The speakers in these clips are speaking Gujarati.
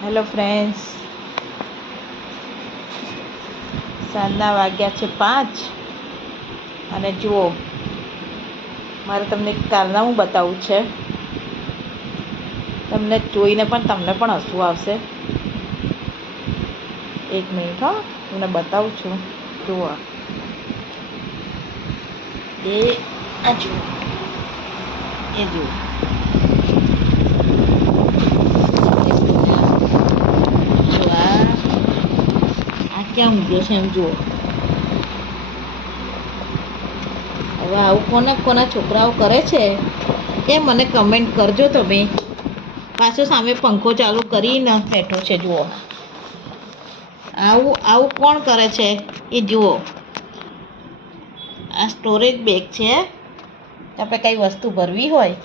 હેલો ફ્રેન્ડ્સ, સાંજના વાગ્યા છે 5 અને જુઓ, મારે તમને કારનામું બતાવવું છે. તમને જોઈને તમને પણ હસવું આવશે. એક મિનિટ હો, તમને બતાવું છું. જુઓ, આ જુઓ, એ જુઓ, આ ક્યાં ઊંઘ્યો છે એમ જુઓ. હવે આવું કોના છોકરાઓ કરે છે એ મને કમેન્ટ કરજો તમે. પાછો સામે પંખો ચાલુ કરીને બેઠો છે જુઓ. આવું કોણ કરે છે એ જુઓ. આ સ્ટોરેજ બેગ છે. આપણે કઈ વસ્તુ ભરવી હોય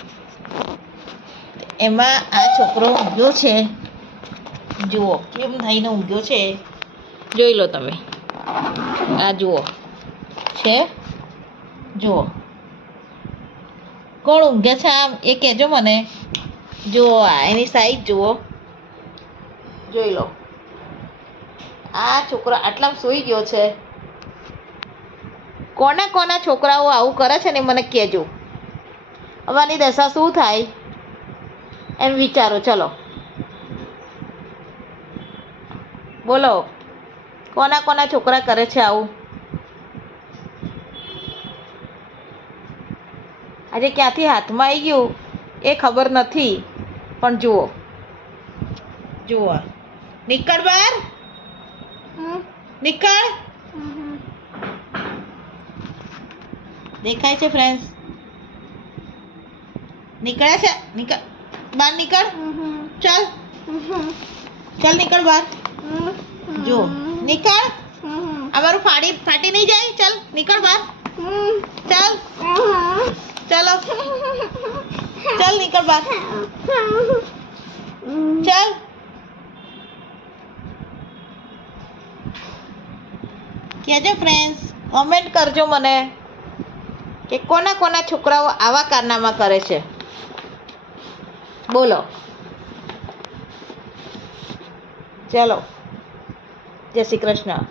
એમાં આ છોકરો ઊંઘ્યો છે. જુઓ કેમ થઈને ઊંઘ્યો છે, જોઈ લો તમે. આ જુઓ છે, જુઓ કોણ ઊંઘે છે આમ એ કહેજો મને. જુઓ, એની સાઈઝ જુઓ, જોઈ લો. આ છોકરો આટલામાં સૂઈ ગયો છે. કોના છોકરાઓ આવું કરે છે ને મને કહેજો. હવે આની દશા શું થાય એમ વિચારો. ચલો બોલો, કોના છોકરા કરે છે આવું? આજે ક્યાંથી હાથમાં આવી ગયું એ ખબર નથી, પણ જુઓ, નીકળ બહાર, નીકળ. દેખાય છે ફ્રેન્ડ્સ? નીકળે છે, નીકળ બહાર, નીકળ. ચાલ નીકળ બહાર. જો નીકળ, અમારું ફાટી નહીં જાય. ચાલ નીકળ બહાર. ચાલ, ચાલો, ચાલ નીકળ બહાર. ચાલ. કહેજો ફ્રેન્ડ્સ, કોમેન્ટ કરજો મને કે કોના છોકરાઓ આવા કારનામા કરે છે. બોલો. ચલો, જય શ્રી કૃષ્ણ.